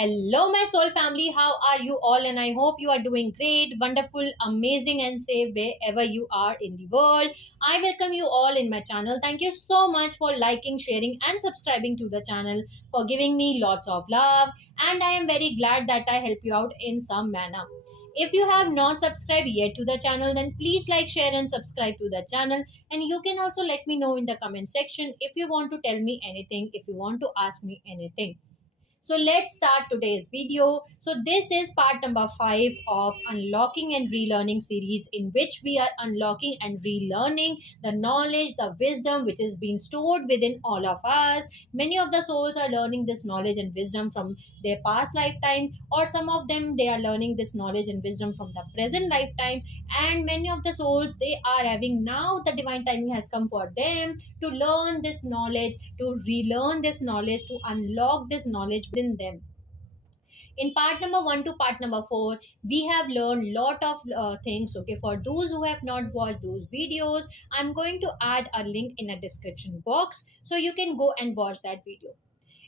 Hello, my soul family. How are you all? And I hope you are doing great, wonderful, amazing, and safe wherever you are in the world. I welcome you all in my channel. Thank you so much for liking, sharing, and subscribing to the channel, for giving me lots of love. And I am very glad that I help you out in some manner. If you have not subscribed yet to the channel, then please like, share, and subscribe to the channel. And you can also let me know in the comment section if you want to tell me anything, if you want to ask me anything. So let's start today's video. So this is part number 5 of unlocking and relearning series, in which we are unlocking and relearning the knowledge, the wisdom which is being stored within all of us. Many of the souls are learning this knowledge and wisdom from their past lifetime, or some of them they are learning this knowledge and wisdom from the present lifetime, and many of the souls they are having now the divine timing has come for them to learn this knowledge, to relearn this knowledge, to unlock this knowledge within them. In part number 1 to part number 4, we have learned lot of things. Okay, for those who have not watched those videos, I'm going to add a link in a description box so you can go and watch that video.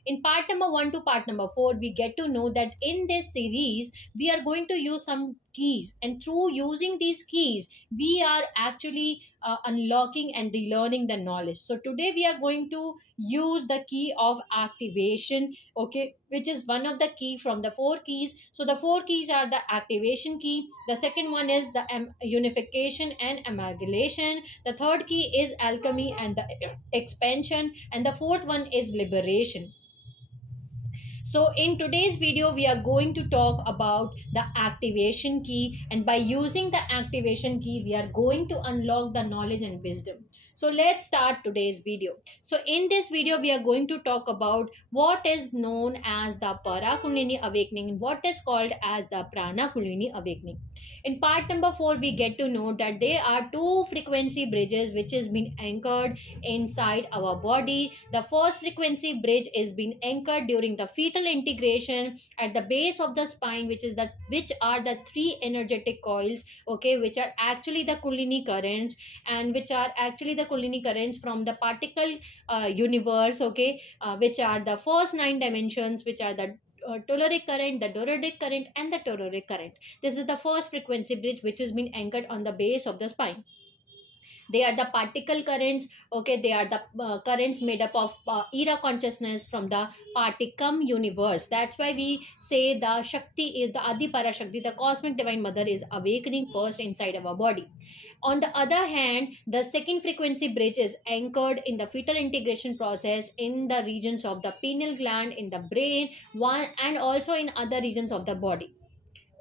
In part number 1 to part number 4, we get to know that in this series we are going to use some keys, and through using these keys we are actually unlocking and relearning the knowledge. So today we are going to use the key of activation, okay, which is one of the key from the four keys. So the four keys are the activation key, the second one is the unification and amalgamation, the third key is alchemy and the expansion, and the fourth one is liberation. So in today's video, we are going to talk about the activation key, and by using the activation key, we are going to unlock the knowledge and wisdom. So let's start today's video. So in this video, we are going to talk about what is known as the Para Kundalini awakening, what is called as the Prana Kundalini awakening. In part number 4, we get to know that there are two frequency bridges which has been anchored inside our body. The first frequency bridge is being anchored during the fetal integration at the base of the spine, which are the three energetic coils, okay, which are actually the Kundalini currents, and which are actually the Kundalini currents from the particle universe, okay, which are the first 9 dimensions, which are the telluric current, the dorotic current, and the telluric current. This is the first frequency bridge which has been anchored on the base of the spine. They are the particle currents, okay, they are the currents made up of era consciousness from the particum universe. That's why we say the Shakti is the Adi Parashakti, the cosmic divine mother is awakening first inside our body. On the other hand, the second frequency bridge is anchored in the fetal integration process in the regions of the pineal gland, in the brain, one, and also in other regions of the body.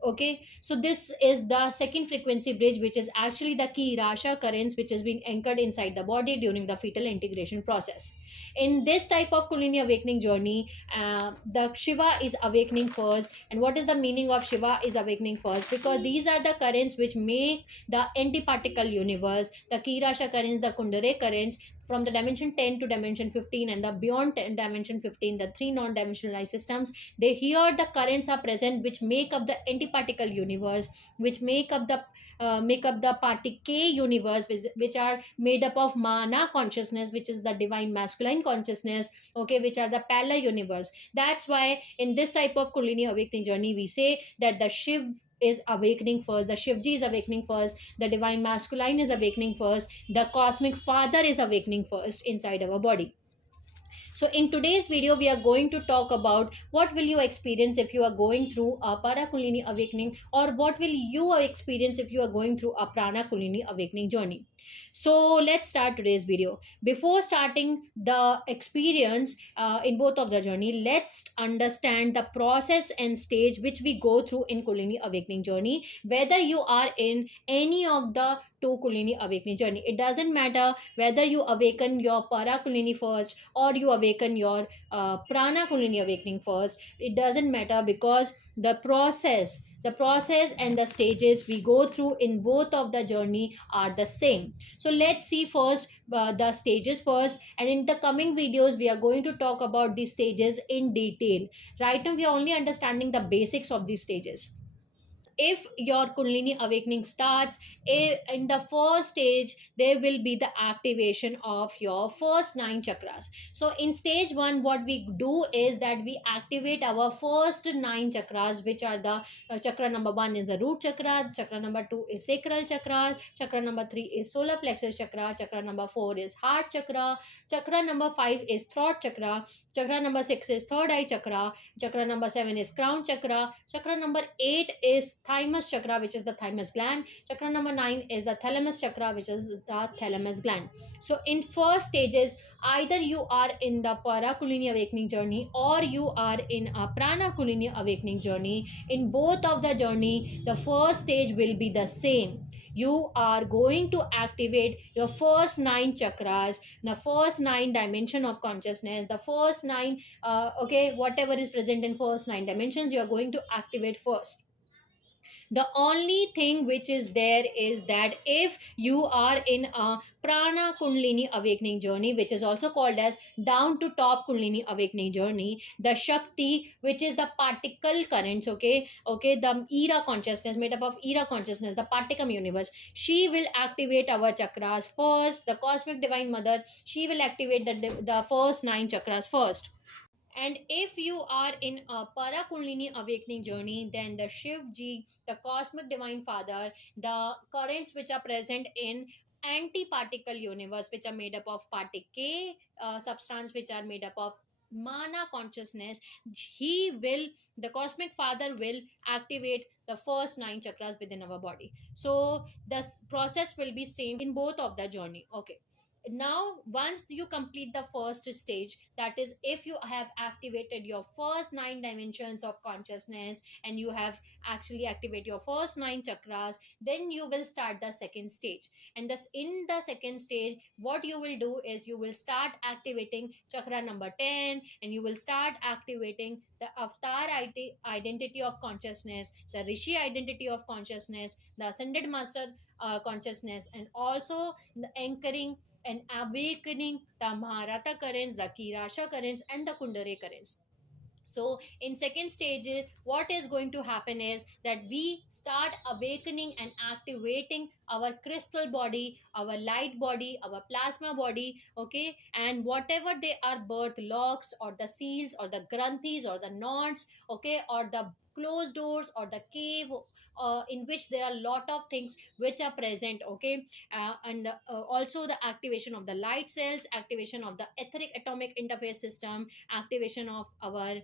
Okay, so this is the second frequency bridge, which is actually the key rasha currents which is being anchored inside the body during the fetal integration process. In this type of Kundalini awakening journey, the Shiva is awakening first. And what is the meaning of Shiva is awakening first? Because these are the currents which make the antiparticle universe, the key rasha currents, the Kundare currents, from the dimension 10 to dimension 15 and the beyond 10 dimension 15, the three non-dimensionalized systems, they here the currents are present which make up the antiparticle universe, which make up the particle universe, which are made up of mana consciousness, which is the divine masculine consciousness, okay, which are the pala universe. That's why in this type of Kundalini awakening journey we say that the Shiv is awakening first, the Shivji is awakening first, the divine masculine is awakening first, the cosmic father is awakening first inside our body. So in today's video, we are going to talk about what will you experience if you are going through a Para Kundalini awakening, or what will you experience if you are going through a Prana Kundalini awakening journey. So let's start today's video. Before starting the experience in both of the journey, let's understand the process and stage which we go through in Kundalini awakening journey. Whether you are in any of the two Kundalini awakening journey, it doesn't matter whether you awaken your Para Kundalini first or you awaken your Prana Kundalini awakening first. It doesn't matter, because the process and the stages we go through in both of the journey are the same. So let's see first the stages first, and in the coming videos we are going to talk about these stages in detail. Right now we are only understanding the basics of these stages. if your Kundalini awakening starts, in the first stage there will be the activation of your first 9 chakras. So in stage 1, what we do is that we activate our first 9 chakras, which are the chakra number 1 is the root chakra, chakra number 2 is sacral chakra, chakra number 3 is solar plexus chakra, chakra number 4 is heart chakra, chakra number 5 is throat chakra, chakra number 6 is third eye chakra, chakra number 7 is crown chakra, chakra number 8 is thymus chakra, which is the thymus gland, chakra number 9 is the thalamus chakra, which is the thalamus gland. So in first stages, either you are in the para Kundalini awakening journey or you are in a prana Kundalini awakening journey. In both of the journey, the first stage will be the same. You are going to activate your first 9 chakras, the first 9 dimension of consciousness, the first 9, okay, whatever is present in first 9 dimensions, you are going to activate first. The only thing which is there is that if you are in a prana Kundalini awakening journey, which is also called as down to top Kundalini awakening journey, the Shakti, which is the particle currents, okay, the era consciousness, made up of era consciousness, the particum universe, she will activate our chakras first. The cosmic divine mother, she will activate the first 9 chakras first. And if you are in a para Kundalini awakening journey, then the Shiv Ji, the cosmic divine father, the currents which are present in anti-particle universe, which are made up of particle substance, which are made up of mana consciousness, he will, the cosmic father will activate the first 9 chakras within our body. So this process will be same in both of the journey. Okay, now once you complete the first stage, that is if you have activated your first 9 dimensions of consciousness and you have actually activated your first 9 chakras, then you will start the second stage. And thus in the second stage, what you will do is you will start activating chakra number 10, and you will start activating the avatar identity of consciousness, the rishi identity of consciousness, the ascended master consciousness, and also the anchoring and awakening the Maharata currents, the Kirasha currents, and the Kundare currents. So in second stage, what is going to happen is that we start awakening and activating our crystal body, our light body, our plasma body, okay, and whatever they are birth locks or the seals or the granthis or the knots, okay, or the closed doors or the cave, in which there are a lot of things which are present, okay, and also the activation of the light cells, activation of the etheric atomic interface system, activation of our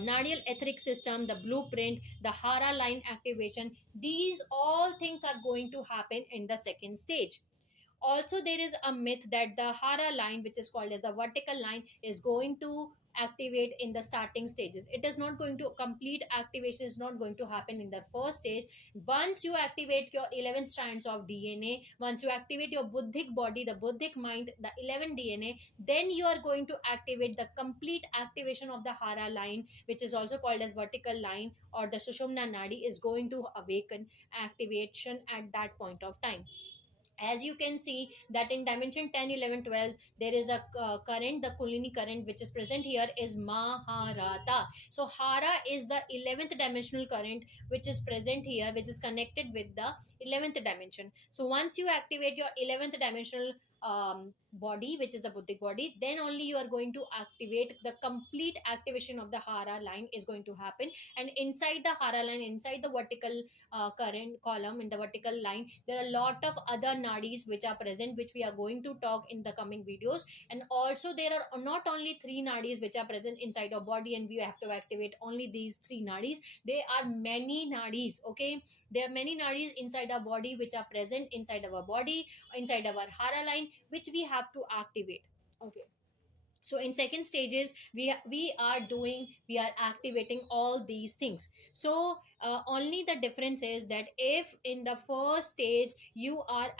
Nadial etheric system, the blueprint, the Hara line activation. These all things are going to happen in the second stage. Also, there is a myth that the Hara line, which is called as the vertical line, is going to activate in the starting stages. It is not going to, complete activation is not going to happen in the first stage. Once you activate your 11 strands of DNA, once you activate your buddhic body, the buddhic mind, the 11 DNA, then you are going to activate the complete activation of the Hara line, which is also called as vertical line, or the Sushumna Nadi is going to awaken activation at that point of time. As you can see that in dimension 10, 11, 12, there is a current, the Kundalini current, which is present here is Maharata. So Hara is the 11th dimensional current which is present here, which is connected with the 11th dimension. So once you activate your 11th dimensional body, which is the buddhic body, then only you are going to activate the complete activation of the Hara line is going to happen. And inside the Hara line, inside the vertical current column, in the vertical line, there are a lot of other nadis which are present, which we are going to talk in the coming videos. And also there are not only 3 nadis which are present inside our body and we have to activate only these 3 nadis. There are many nadis, okay, there are many nadis inside our body which are present inside our body, inside our Hara line, which we have to activate. Okay, so in second stages, we are activating all these things. So only the difference is that if in the first stage you are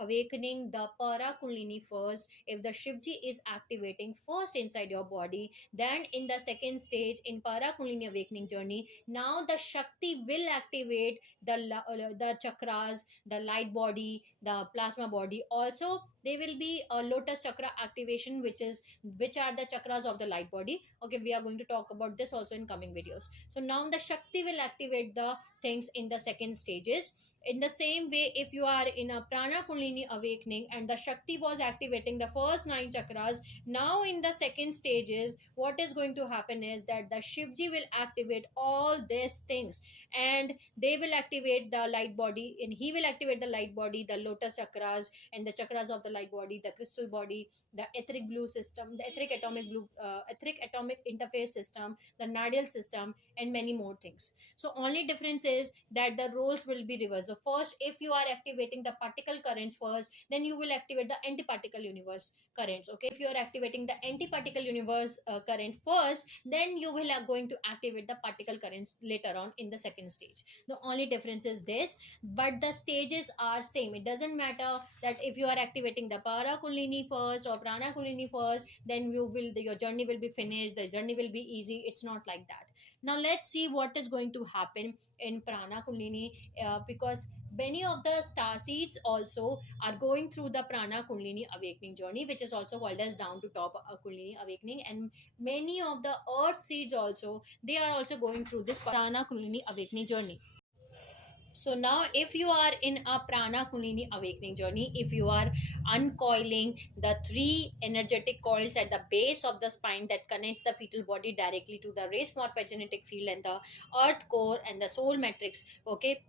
awakening the para Kundalini first, if the Shivji is activating first inside your body, then in the second stage in para Kundalini awakening journey, now the Shakti will activate the chakras, the light body, the plasma body. Also there will be a lotus chakra activation, which are the chakras of the light body. Okay, we are going to talk about this also in coming videos. So now the Shakti will activate the things in the second stages. In the same way, if you are in a Prana Kundalini awakening and the Shakti was activating the first nine chakras, now in the second stages, what is going to happen is that the Shivji will activate all these things, and they will activate the light body, and he will activate the light body, the lotus chakras, and the chakras of the light body, the crystal body, the etheric blue system, the etheric atomic interface system, the nodal system, and many more things. So only difference is that the roles will be reversed. So first, if you are activating the particle currents first, then you will activate the antiparticle universe currents. Okay, if you are activating the antiparticle universe current first, then you will are going to activate the particle currents later on in the second stage. The only difference is this, but the stages are same. It doesn't matter that if you are activating the para kundalini first or prana kundalini first, then your journey will be finished, the journey will be easy. It's not like that. Now let's see what is going to happen in prana kundalini, because many of the star seeds also are going through the prana kundalini awakening journey, which is also called as down to top kundalini awakening, and many of the earth seeds also, they are also going through this prana kundalini awakening journey. So now if you are in a prana kundalini awakening journey, if you are uncoiling the three energetic coils at the base of the spine that connects the fetal body directly to the race morphogenetic field and the earth core and the soul matrix, okay,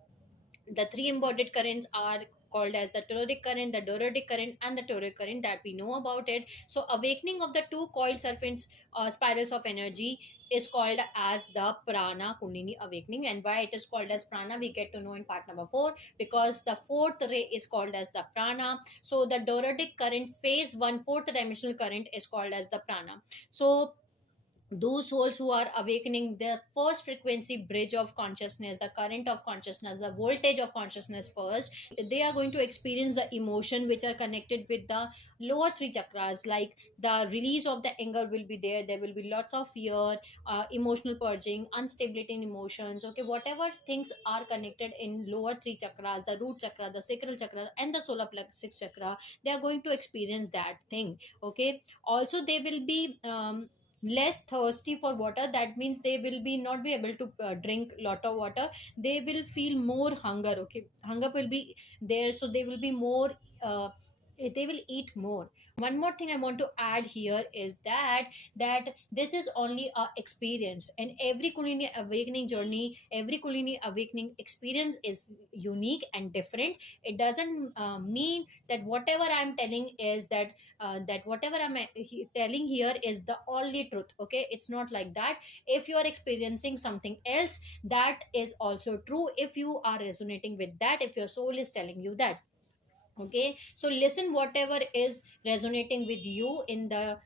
the three embodied currents are called as the telluric current, the diuretic current, and the toric current that we know about it. So awakening of the two coil serpents spirals of energy is called as the prana kundalini awakening. And why it is called as prana, we get to know in part number 4, because the fourth ray is called as the prana. So the diuretic current phase 1 fourth dimensional current is called as the prana. So those souls who are awakening the first frequency bridge of consciousness, the current of consciousness, the voltage of consciousness first, they are going to experience the emotion which are connected with the lower three chakras, like the release of the anger will be there, there will be lots of fear, emotional purging, instability in emotions. Okay, whatever things are connected in lower three chakras, the root chakra, the sacral chakra, and the solar plexus chakra, they are going to experience that thing. Okay, also they will be less thirsty for water. That means they will be not be able to drink lot of water. They will feel more hunger. Okay, hunger will be there, so they will be more they will eat more. One more thing I want to add here is that this is only a experience, and every kundalini awakening journey, every kundalini awakening experience is unique and different. It doesn't mean that whatever I'm telling is that whatever telling here is the only truth. Okay, it's not like that. If you are experiencing something else, that is also true, if you are resonating with that, if your soul is telling you that. Okay, so listen whatever is resonating with you in the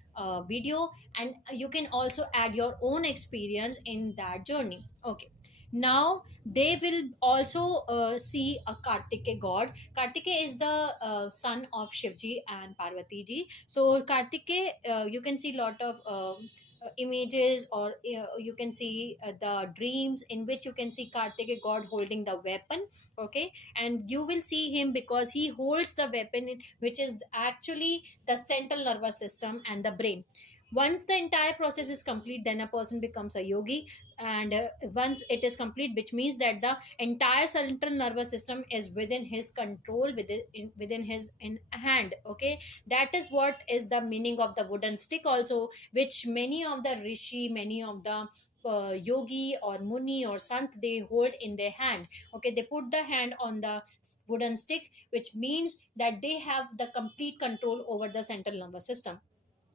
video, and you can also add your own experience in that journey. Okay, now they will also see a Kartikeya god. Kartikeya is the son of Shivji and Parvati ji. So Kartikeya, you can see lot of images, or you can see the dreams in which you can see Kartikeya god holding the weapon. Okay, and you will see him because he holds the weapon which is actually the central nervous system and the brain. Once the entire process is complete, then a person becomes a yogi. And once it is complete, which means that the entire central nervous system is within his control, within his in hand. Okay, that is what is the meaning of the wooden stick also, which many of the rishi, many of the yogi or muni or sant, they hold in their hand. Okay, they put the hand on the wooden stick, which means that they have the complete control over the central nervous system.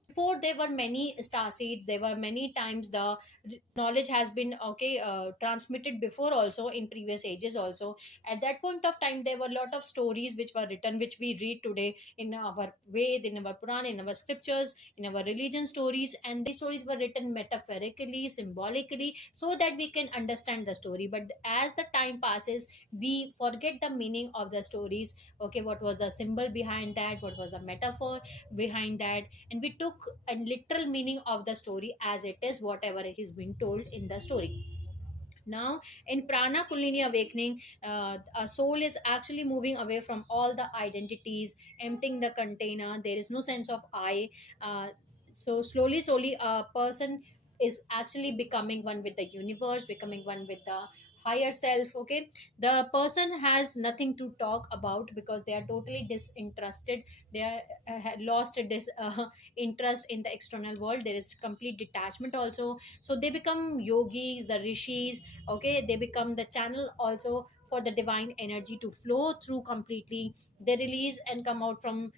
Before, there were many star seeds, there were many times the knowledge has been, okay, transmitted before also, in previous ages also. At that point of time, there were a lot of stories which were written, which we read today in our Ved, in our Puran, in our scriptures, in our religion stories. And these stories were written metaphorically, symbolically, so that we can understand the story. But as the time passes, we forget the meaning of the stories. Okay, what was the symbol behind that, what was the metaphor behind that, and we took a literal meaning of the story as it is, whatever is being told in the story. Now in prana Kundalini awakening, a soul is actually moving away from all the identities, emptying the container. There is no sense of I. So slowly a person is actually becoming one with the universe, becoming one with the higher self. Okay, the person has nothing to talk about because they are totally disinterested. They are had lost this interest in the external world. There is complete detachment also. So they become yogis, the rishis. Okay, they become the channel also for the divine energy to flow through completely. They release and come out from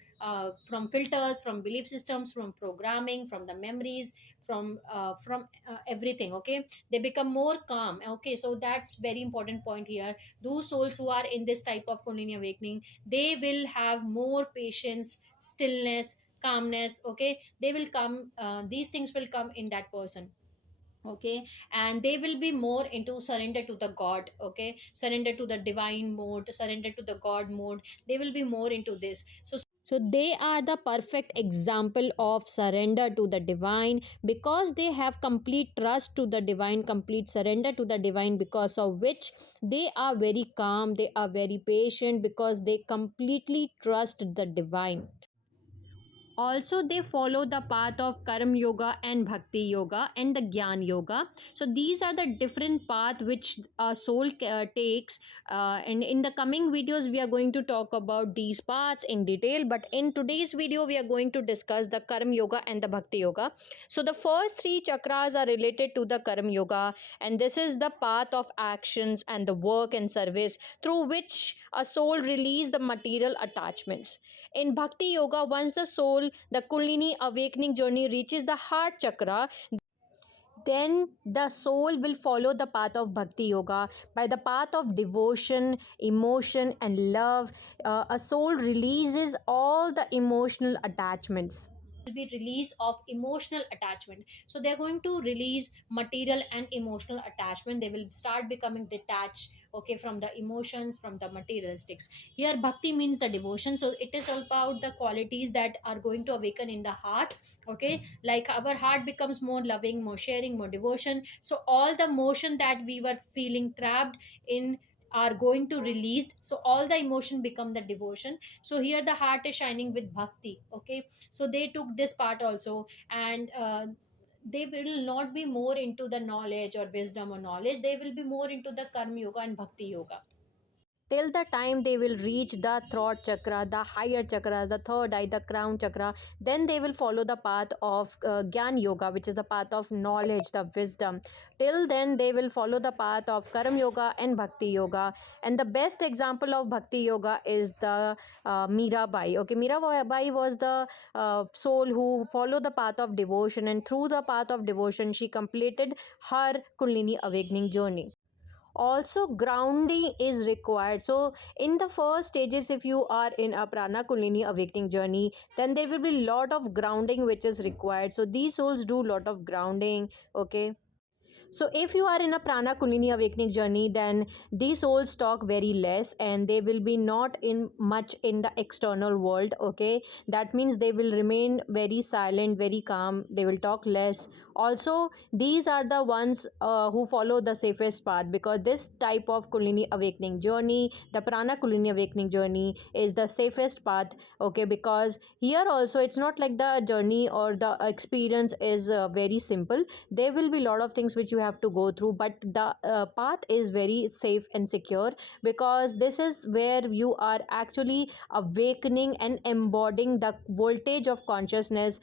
filters, from belief systems, from programming, from the memories, from everything. Okay, they become more calm. Okay, so that's very important point here. Those souls who are in this type of Kundalini awakening, they will have more patience, stillness, calmness. Okay, they will come, these things will come in that person. Okay, and they will be more into surrender to the god. Okay, surrender to the divine mode, surrender to the god mode. They will be more into this. So they are the perfect example of surrender to the divine, because they have complete trust to the divine, complete surrender to the divine, because of which they are very calm, they are very patient, because they completely trust the divine. Also they follow the path of karma yoga and bhakti yoga and the gyan yoga. So these are the different path which a soul takes, and in the coming videos we are going to talk about these paths in detail, but in today's video we are going to discuss the karma yoga and the bhakti yoga. So the first three chakras are related to the karma yoga, and this is the path of actions and the work and service through which a soul release the material attachments. In Bhakti Yoga, once the soul, the Kundalini awakening journey reaches the heart chakra, then the soul will follow the path of Bhakti Yoga. By the path of devotion, emotion, and love, a soul releases all the emotional attachments. Will be release of emotional attachment. So they're going to release material and emotional attachment. They will start becoming detached, okay, from the emotions, from the materialistics. Here bhakti means the devotion. So it is all about the qualities that are going to awaken in the heart. Okay, like our heart becomes more loving, more sharing, more devotion. So all the motion that we were feeling trapped in are going to release. So all the emotion become the devotion. So here the heart is shining with bhakti. Okay, so they took this part also. And they will not be more into the knowledge or wisdom or knowledge. They will be more into the karma yoga and bhakti yoga till the time they will reach the throat chakra, the higher chakras, the third eye, the crown chakra. Then they will follow the path of Gyan Yoga, which is the path of knowledge, the wisdom. Till then, they will follow the path of Karam Yoga and Bhakti Yoga. And the best example of Bhakti Yoga is the Mirabai. Okay, Mirabai was the soul who followed the path of devotion, and through the path of devotion, she completed her Kundalini awakening journey. Also grounding is required. So in the first stages, if you are in a prana kulini awakening journey, then there will be lot of grounding which is required. So these souls do lot of grounding. Okay, so if you are in a prana kulini awakening journey, then these souls talk very less, and they will be not in much in the external world. Okay, that means they will remain very silent, very calm, they will talk less. Also these are the ones who follow the safest path, because this type of kulini awakening journey, the prana kulini awakening journey, is the safest path. Okay, because here also it's not like the journey or the experience is very simple. There will be a lot of things which you have to go through, but the path is very safe and secure, because this is where you are actually awakening and embodying the voltage of consciousness.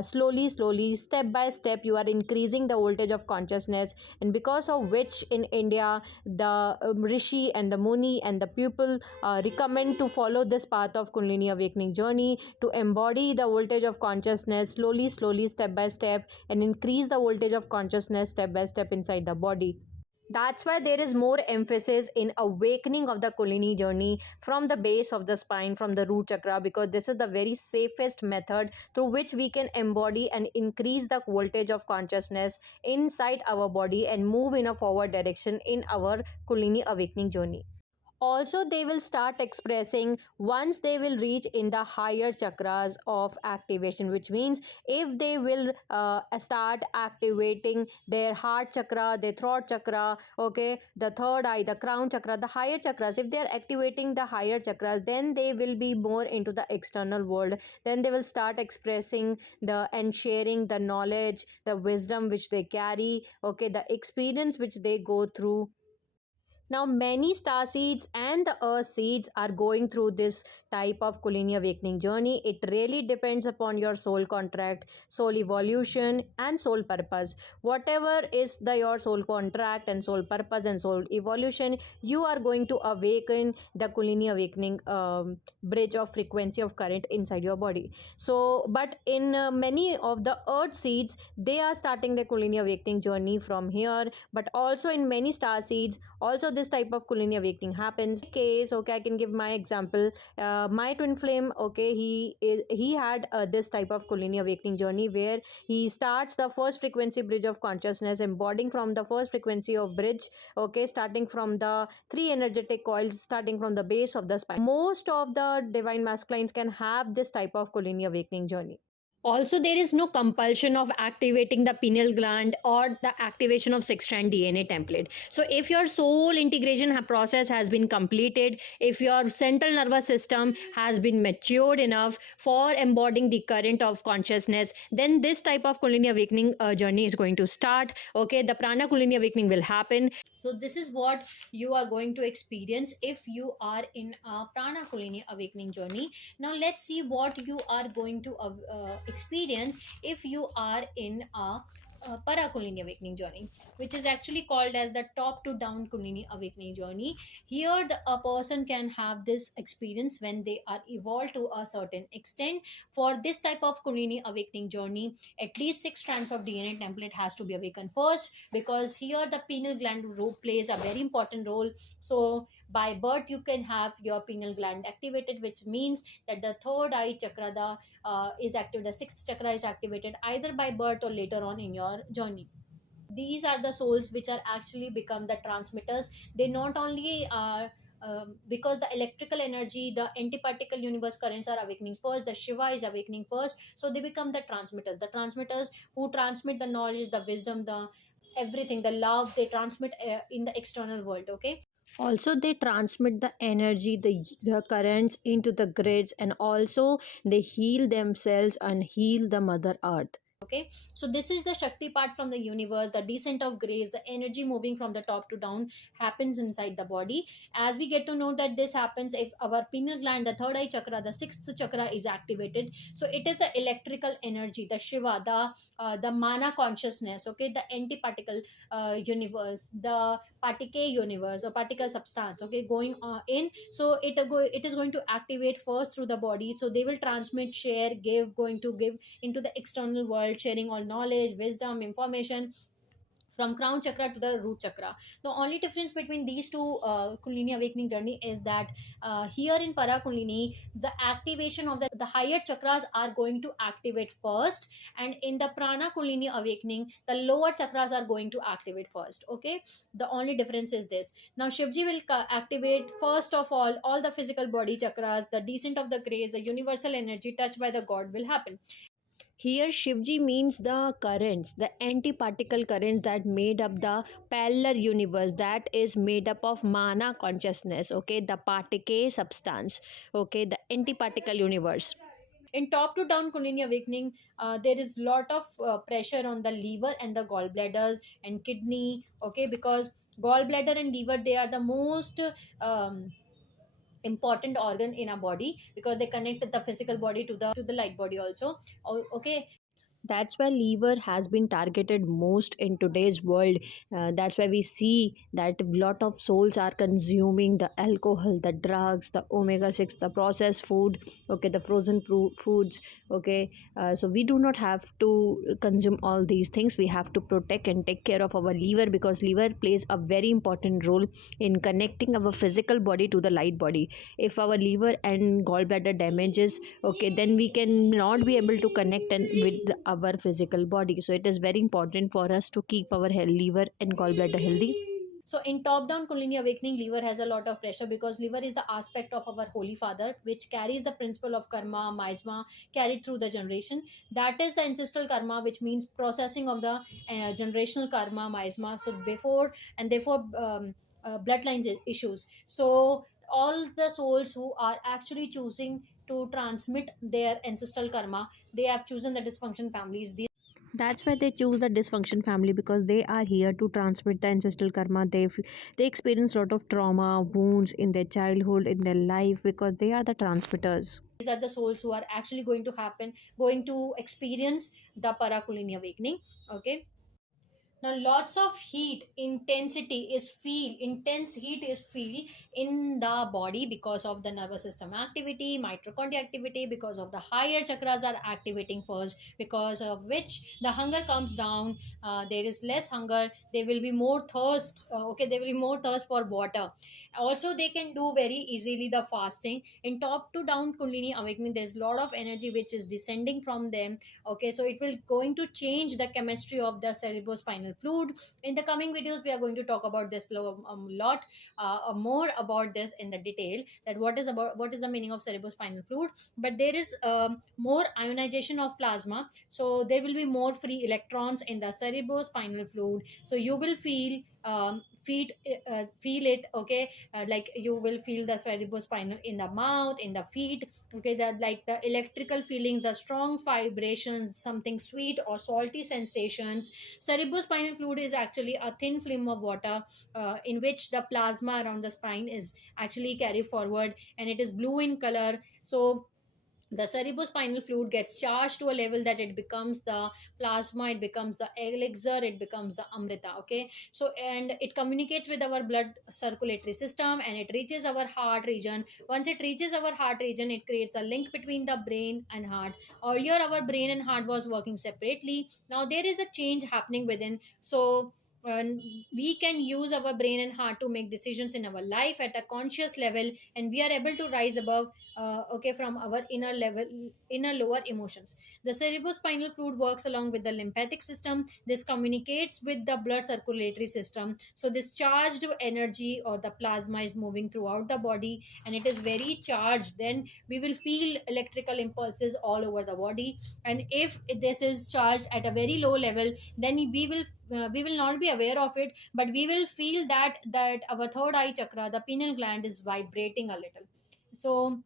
Slowly, step by step, you are increasing the voltage of consciousness, and because of which in India, the rishi and the muni and the people recommend to follow this path of Kundalini awakening journey, to embody the voltage of consciousness slowly, step by step, and increase the voltage of consciousness step by step inside the body. That's why there is more emphasis in awakening of the Kundalini journey from the base of the spine, from the root chakra, because this is the very safest method through which we can embody and increase the voltage of consciousness inside our body and move in a forward direction in our Kundalini awakening journey. Also they will start expressing once they will reach in the higher chakras of activation, which means if they will start activating their heart chakra, their throat chakra, okay, the third eye, the crown chakra, the higher chakras, if they are activating the higher chakras, then they will be more into the external world. Then they will start expressing the and sharing the knowledge, the wisdom which they carry, okay, the experience which they go through. Now, many star seeds and the earth seeds are going through this type of Kulini awakening journey. It really depends upon your soul contract, soul evolution, and soul purpose. Whatever is your soul contract and soul purpose and soul evolution, you are going to awaken the Kulini awakening bridge of frequency of current inside your body. So, but in many of the earth seeds, they are starting the Kulini awakening journey from here. But also in many star seeds, also this type of Kulini awakening happens. Case, okay, I can give my example. My twin flame, okay, he had this type of Kulini awakening journey where he starts the first frequency bridge of consciousness, embodying from the first frequency of bridge, okay, starting from the three energetic coils, starting from the base of the spine. Most of the divine masculines can have this type of Kulini awakening journey. Also, there is no compulsion of activating the pineal gland or the activation of six-strand DNA template. So, if your soul integration process has been completed, if your central nervous system has been matured enough for embodying the current of consciousness, then this type of Kulini awakening journey is going to start. Okay, the Prana Kulini awakening will happen. So, this is what you are going to experience if you are in a Prana Kulini awakening journey. Now let's see what you are going to experience if you are in a para Kulini awakening journey, which is actually called as the top to down Kulini awakening journey. Here a person can have this experience when they are evolved to a certain extent. For this type of Kulini awakening journey, at least six strands of DNA template has to be awakened first, because here the pineal gland plays a very important role. So by birth you can have your pineal gland activated, which means that the third eye chakra is active, the sixth chakra is activated either by birth or later on in your journey. These are the souls which are actually become the transmitters. They not only are because the electrical energy, the antiparticle universe currents are awakening first, the Shiva is awakening first, so they become the transmitters who transmit the knowledge, the wisdom, the everything, the love they transmit in the external world. Okay, also they transmit the energy, the currents into the grids, and also they heal themselves and heal the mother earth. Okay, so this is the Shakti part from the universe, the descent of grace, the energy moving from the top to down happens inside the body. As we get to know that this happens if our pineal gland, the third eye chakra, the sixth chakra is activated. So it is the electrical energy, the Shiva, the mana consciousness, okay, the antiparticle universe, the particle universe or particle substance, okay, going in. So it is going to activate first through the body. So they will transmit, share, give, going to give into the external world, sharing all knowledge, wisdom, information from crown chakra to the root chakra. The only difference between these two Kundalini awakening journey is that here in Para Kundalini, the activation of the higher chakras are going to activate first, and in the Prana Kundalini awakening, the lower chakras are going to activate first. Okay, the only difference is this. Now Shivji will activate first of all the physical body chakras, the descent of the grace, the universal energy touched by the God will happen. Here, Shivji means the currents, the antiparticle currents that made up the parallel universe, that is made up of mana consciousness, okay, the particle substance, okay, the antiparticle universe. In top to down Kundalini awakening, there is lot of pressure on the liver and the gallbladders and kidney, okay, because gallbladder and liver, they are the most important organ in our body, because they connect the physical body to the light body also. Okay, that's why liver has been targeted most in today's world. That's why we see that a lot of souls are consuming the alcohol, the drugs, the omega-6, the processed food, okay, the frozen foods, okay. So we do not have to consume all these things. We have to protect and take care of our liver, because liver plays a very important role in connecting our physical body to the light body. If our liver and gallbladder damages, okay, then we can not be able to connect with our physical body. So it is very important for us to keep our liver and gallbladder healthy. So in top down Kundalini awakening, liver has a lot of pressure because liver is the aspect of our holy father which carries the principle of karma miasma carried through the generation. That is the ancestral karma, which means processing of the generational karma miasma, so before and therefore bloodlines issues. So all the souls who are actually choosing to transmit their ancestral karma, they have chosen the dysfunction families. That's why they choose the dysfunction family, because they are here to transmit the ancestral karma. They experience a lot of trauma wounds in their childhood, in their life, because they are the transmitters. These are the souls who are actually going to experience the parakulini awakening. Okay. Now lots of heat intensity is feel intense heat is feel in the body because of the nervous system activity, mitochondria activity, because of the higher chakras are activating first, because of which the hunger comes down. There is less hunger, there will be more thirst. Okay, there will be more thirst for water. Also they can do very easily the fasting. In top to down kundalini awakening, there's a lot of energy which is descending from them. Okay, so it will going to change the chemistry of the cerebrospinal fluid. In the coming videos we are going to talk about this lot more about this in the detail, that what is the meaning of cerebrospinal fluid. But there is more ionization of plasma, so there will be more free electrons in the cerebrospinal fluid, so you will feel it. Okay, like you will feel the cerebrospinal in the mouth, in the feet. Okay, that like the electrical feelings, the strong vibrations, something sweet or salty sensations. Cerebrospinal fluid is actually a thin film of water in which the plasma around the spine is actually carried forward, and it is blue in color. So the cerebrospinal fluid gets charged to a level that it becomes the plasma, it becomes the elixir, it becomes the amrita. Okay, so and it communicates with our blood circulatory system, and it reaches our heart region. Once it reaches our heart region, it creates a link between the brain and heart. Earlier our brain and heart was working separately, now there is a change happening within. So we can use our brain and heart to make decisions in our life at a conscious level, and we are able to rise above okay, from our inner level, inner lower emotions. The cerebrospinal fluid works along with the lymphatic system. This communicates with the blood circulatory system, so this charged energy or the plasma is moving throughout the body, and it is very charged. Then we will feel electrical impulses all over the body, and if this is charged at a very low level, then we will not be aware of it, but we will feel that our third eye chakra, the pineal gland, is vibrating a little. So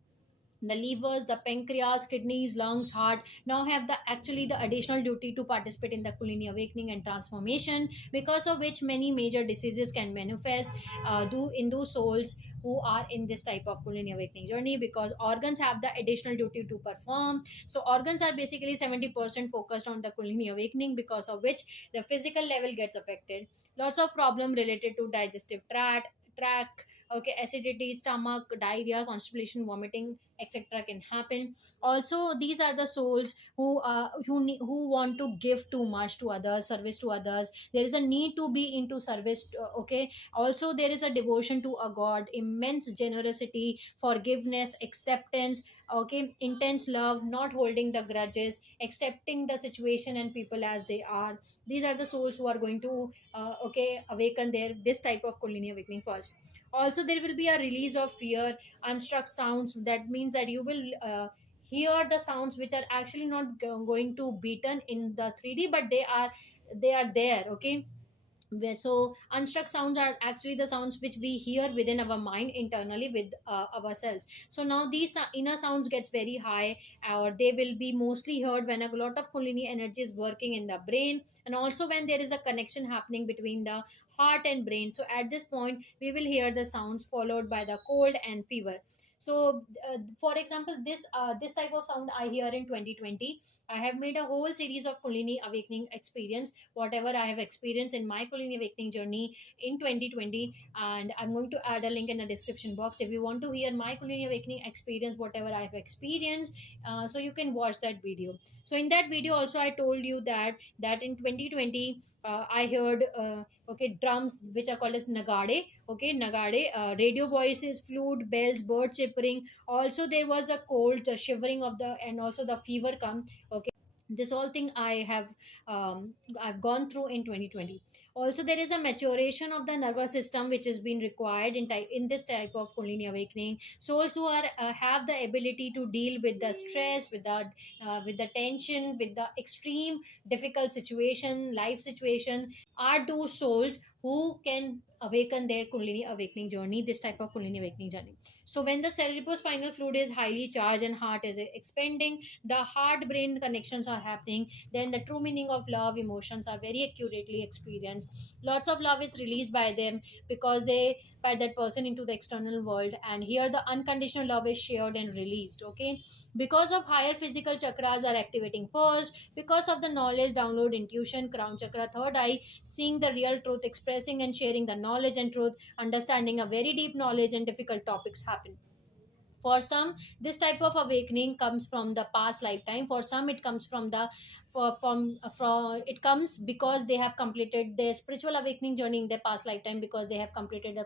the livers, the pancreas, kidneys, lungs, heart now have the actually the additional duty to participate in the Kulini awakening and transformation, because of which many major diseases can manifest do in those souls who are in this type of Kulini awakening journey, because organs have the additional duty to perform. So organs are basically 70% focused on the Kulini awakening, because of which the physical level gets affected. Lots of problem related to digestive tract. Okay, acidity, stomach, diarrhea, constipation, vomiting, etc. can happen. Also these are the souls who want to give too much to others, service to others. There is a need to be into service. Okay, also there is a devotion to a god, immense generosity, forgiveness, acceptance. Okay, intense love, not holding the grudges, accepting the situation and people as they are. These are the souls who are going to okay, awaken their this type of Kulini awakening first. Also there will be a release of fear, unstruck sounds. That means that you will hear the sounds which are actually not going to beaten in the 3D, but they are there. Okay, so unstruck sounds are actually the sounds which we hear within our mind internally with ourselves. So now these inner sounds gets very high, or they will be mostly heard when a lot of Kundalini energy is working in the brain, and also when there is a connection happening between the heart and brain. So at this point we will hear the sounds followed by the cold and fever. So for example, this type of sound I hear in 2020. I have made a whole series of Kundalini awakening experience, whatever I have experienced in my Kulini awakening journey in 2020. And I'm going to add a link in the description box if you want to hear my Kulini awakening experience, whatever I have experienced. So you can watch that video. So in that video also I told you that in 2020 I heard okay, drums which are called as nagade. Okay, nagade, radio voices, flute, bells, bird chirping. Also there was a cold, shivering of the, and also the fever come. Okay, this whole thing I've gone through in 2020. Also, there is a maturation of the nervous system which has been required in this type of Kundalini awakening. Souls who are have the ability to deal with the stress, with the tension, with the extreme difficult situation, life situation, are those souls who can awaken their Kundalini awakening journey, this type of Kundalini awakening journey. So when the cerebrospinal fluid is highly charged and heart is expanding, the heart brain connections are happening, then the true meaning of love emotions are very accurately experienced. Lots of love is released by them, because they by that person into the external world, and here the unconditional love is shared and released. Okay, because of higher physical chakras are activating first, because of the knowledge download intuition, crown chakra, third eye, seeing the real truth, expressing and sharing the knowledge and truth, understanding a very deep knowledge and difficult topics happen. For some, this type of awakening comes from the past lifetime. For some, it comes from the from it comes because they have completed their spiritual awakening journey in their past lifetime, because they have completed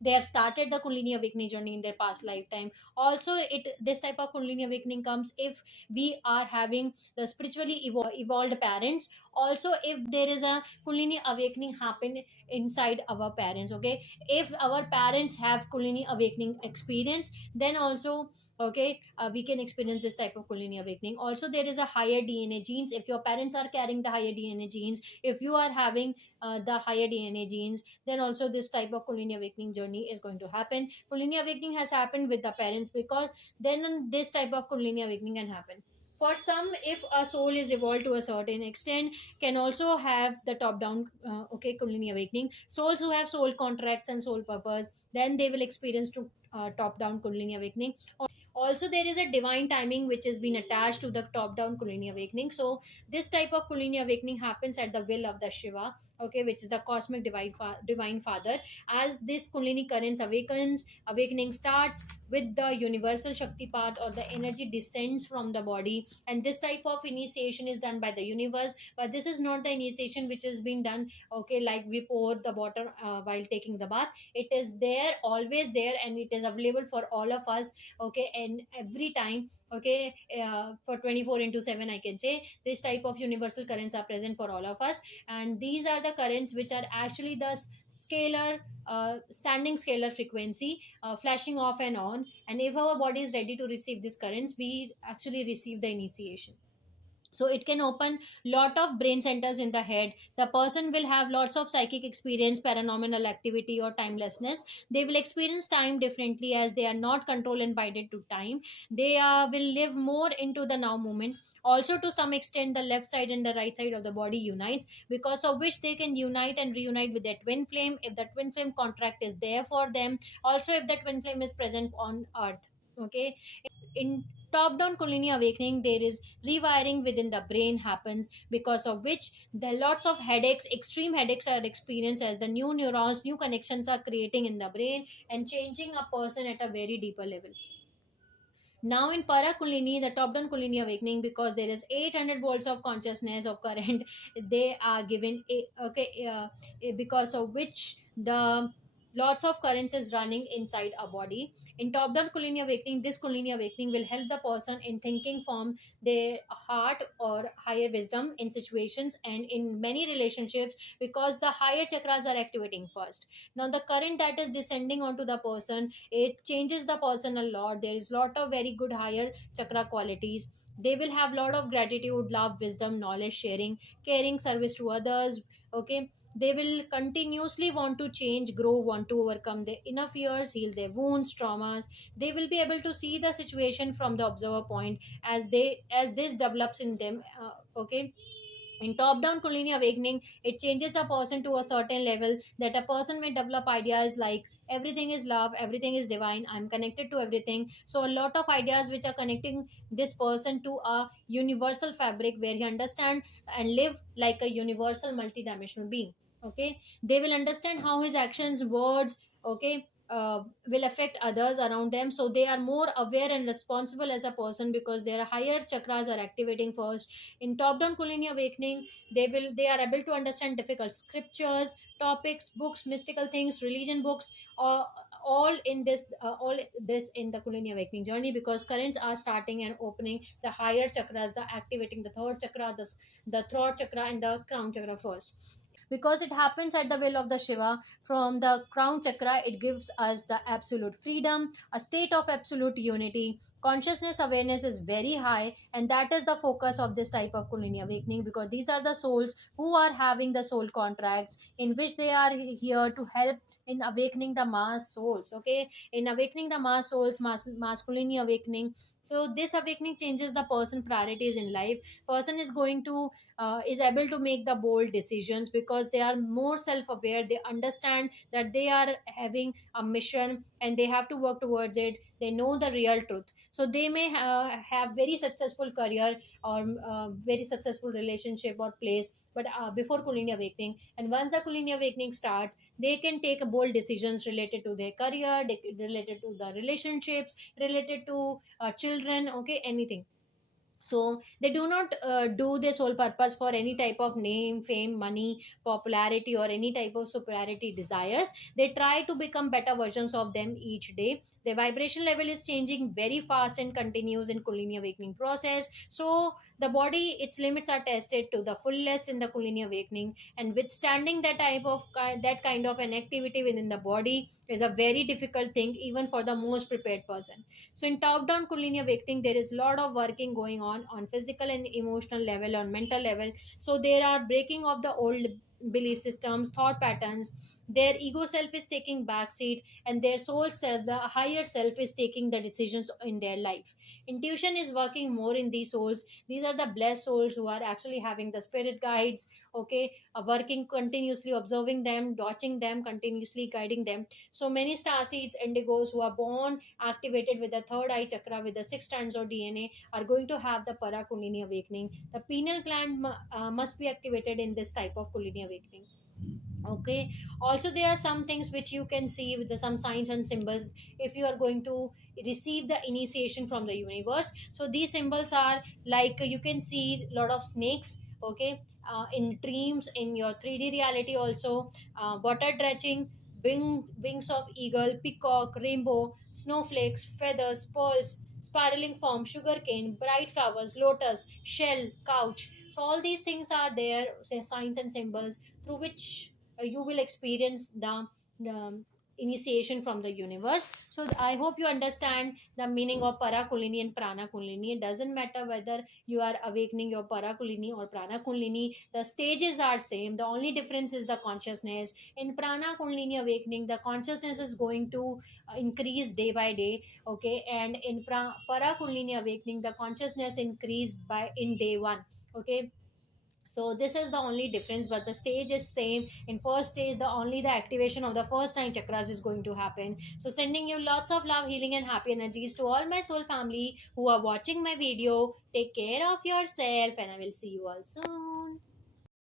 they have started the Kundalini awakening journey in their past lifetime. Also, it this type of Kundalini awakening comes if we are having the spiritually evolved parents. Also, if there is a Kundalini awakening happen inside our parents. Okay, if our parents have Kundalini awakening experience, then also, okay, we can experience this type of Kundalini awakening. Also, there is a higher DNA genes. If your parents are carrying the higher DNA genes, if you are having the higher DNA genes, then also this type of Kundalini awakening journey is going to happen. Kundalini awakening has happened with the parents, because then this type of Kundalini awakening can happen. For some, if a soul is evolved to a certain extent, can also have the top down okay, Kundalini awakening. Souls who have soul contracts and soul purpose, then they will experience to top down Kundalini awakening. Also, there is a divine timing which has been attached to the top down Kundalini awakening. So this type of Kundalini awakening happens at the will of the Shiva, okay, which is the cosmic divine father. As this Kundalini currents awakening starts with the universal Shakti part, or the energy descends from the body, and this type of initiation is done by the universe. But this is not the initiation which has been done, okay, like we pour the water while taking the bath. It is there, always there, and it is available for all of us, okay, and every time, okay, for 24 into 7, I can say, this type of universal currents are present for all of us. And these are the currents which are actually the scalar standing scalar frequency, flashing off and on. And if our body is ready to receive these currents, we actually receive the initiation. So it can open lot of brain centers in the head. The person will have lots of psychic experience, paranormal activity, or timelessness. They will experience time differently, as they are not controlled and binded to time. They will live more into the now moment. Also, to some extent, the left side and the right side of the body unites, because of which they can unite and reunite with their twin flame, if the twin flame contract is there for them. Also, if the twin flame is present on earth. Okay, in top down Kundalini awakening, there is rewiring within the brain happens, because of which the lots of headaches, extreme headaches are experienced, as the new neurons, new connections are creating in the brain and changing a person at a very deeper level. Now in para Kundalini, the top down Kundalini awakening, because there is 800 volts of consciousness of current, they are given because of which the lots of currents is running inside our body. In top down Kundalini awakening, this Kundalini awakening will help the person in thinking from their heart or higher wisdom in situations and in many relationships, because the higher chakras are activating first. Now the current that is descending onto the person, it changes the person a lot. There is lot of very good higher chakra qualities. They will have lot of gratitude, love, wisdom, knowledge sharing, caring, service to others. Okay, they will continuously want to change, grow, want to overcome their inner fears, heal their wounds, traumas. They will be able to see the situation from the observer point, as this develops in them. Okay, in top down Kundalini awakening, it changes a person to a certain level, that a person may develop ideas like everything is love, everything is divine, I'm connected to everything. So a lot of ideas which are connecting this person to a universal fabric, where he understand and live like a universal multidimensional being. Okay, they will understand how his actions, words, okay, will affect others around them. So they are more aware and responsible as a person, because their higher chakras are activating first. In top down Kundalini awakening, they are able to understand difficult scriptures, topics, books, mystical things, religion books, or all this in the Kundalini awakening journey, because currents are starting and opening the higher chakras, the activating the third chakra, the throat chakra and the crown chakra first, because it happens at the will of the Shiva. From the crown chakra, it gives us the absolute freedom, a state of absolute unity. Consciousness awareness is very high, and that is the focus of this type of Kundalini awakening, because these are the souls who are having the soul contracts in which they are here to help in awakening the mass souls. Okay, in awakening the mass souls, masculine awakening. So this awakening changes the person priorities in life. Person is going to is able to make the bold decisions, because they are more self-aware. They understand that they are having a mission and they have to work towards it. They know the real truth, so they may have very successful career or very successful relationship or place, but before Kulini awakening. And once the Kulini awakening starts, they can take bold decisions related to their career, related to the relationships, related to children, okay, anything. So they do not do this whole purpose for any type of name, fame, money, popularity, or any type of superiority desires. They try to become better versions of them each day. The vibration level is changing very fast and continues in Kundalini awakening process. So the body, its limits are tested to the fullest in the Kundalini awakening, and withstanding that type of that kind of an activity within the body is a very difficult thing, even for the most prepared person. So in top down Kundalini awakening, there is a lot of working going on physical and emotional level, on mental level. So there are breaking of the old belief systems, thought patterns. Their ego self is taking backseat, and their soul self, the higher self, is taking the decisions in their life. Intuition is working more in these souls. These are the blessed souls who are actually having the spirit guides, okay, working continuously, observing them, watching them, continuously guiding them. So many star seeds, indigos, who are born activated with the third eye chakra, with the six strands of DNA, are going to have the para Kundalini awakening. The pineal gland must be activated in this type of Kundalini awakening. Okay, also there are some things which you can see with some signs and symbols if you are going to receive the initiation from the universe. So these symbols are like, you can see a lot of snakes, okay, in dreams, in your 3D reality also, water dredging, wings of eagle, peacock, rainbow, snowflakes, feathers, pearls, spiraling form, sugarcane, bright flowers, lotus, shell, couch. So all these things are there, say, signs and symbols through which you will experience the initiation from the universe. So I hope you understand the meaning of para kulini and prana kulini. It doesn't matter whether you are awakening your para kulini or prana kulini, the stages are same. The only difference is the consciousness. In prana kulini awakening, the consciousness is going to increase day by day, okay, and in para kulini awakening, the consciousness increased by in day one, okay. So this is the only difference, but the stage is same. In first stage, the only the activation of the first nine chakras is going to happen. So sending you lots of love, healing and happy energies to all my soul family who are watching my video. Take care of yourself, and I will see you all soon.